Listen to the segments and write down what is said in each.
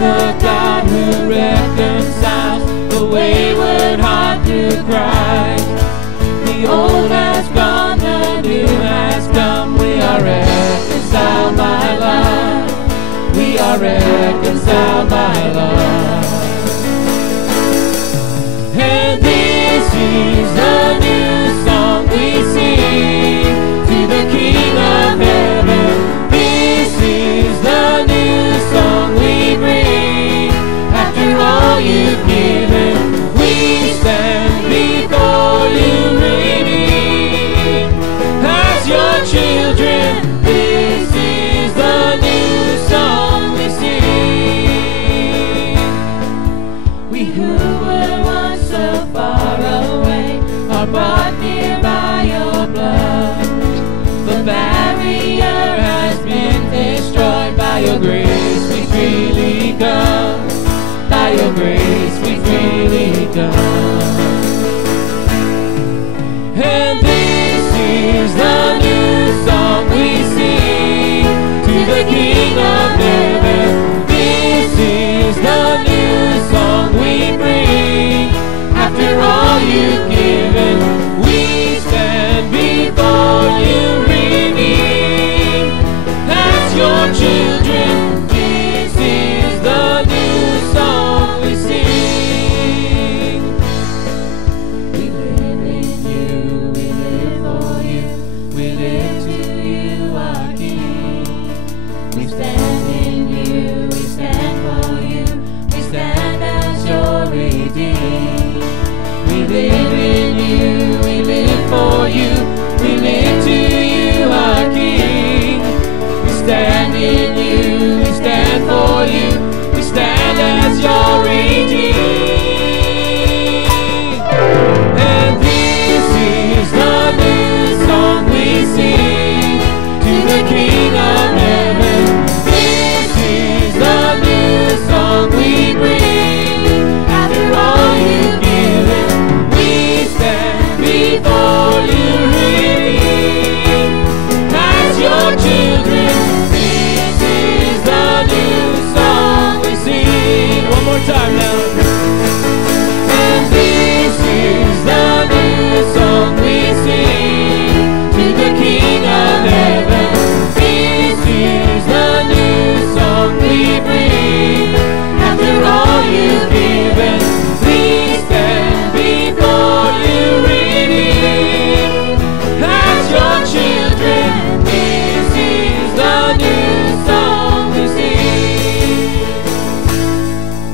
the God who reconciles the wayward heart through Christ. The old has gone, the new has come. We are reconciled by love. We are reconciled by love. And this is the new song we sing to the King of heaven. This is the new song we bring. After all you've given, we stand before you redeemed. As your children, this is the new song we sing. We who were once so far away are brought near by your blood. The barrier has been destroyed. By your grace we freely come. By your grace we freely come. And this is the new song we sing to the King of heaven. This is the new song we bring. After all you've given, we stand before you redeemed. As your children, this is the new song we sing. We live in you, we live for you, we live to you, our King. We stand in you, we stand for you, we stand as your redeemed. We live in you, we live for you, we live to you, our King. We stand in you, we stand for you, we stand as your redeemed. And this is the new song we sing to the King of heaven. This is the new song we bring. After all you've given, we stand before you redeemed. As your children, this is the new song we sing. One more time now. And this is the new song we sing to the King of heaven. This is the new song we bring. After all you've given, we stand before you redeemed. As your children, this is the new song we sing.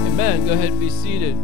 Amen. Go ahead and be seated.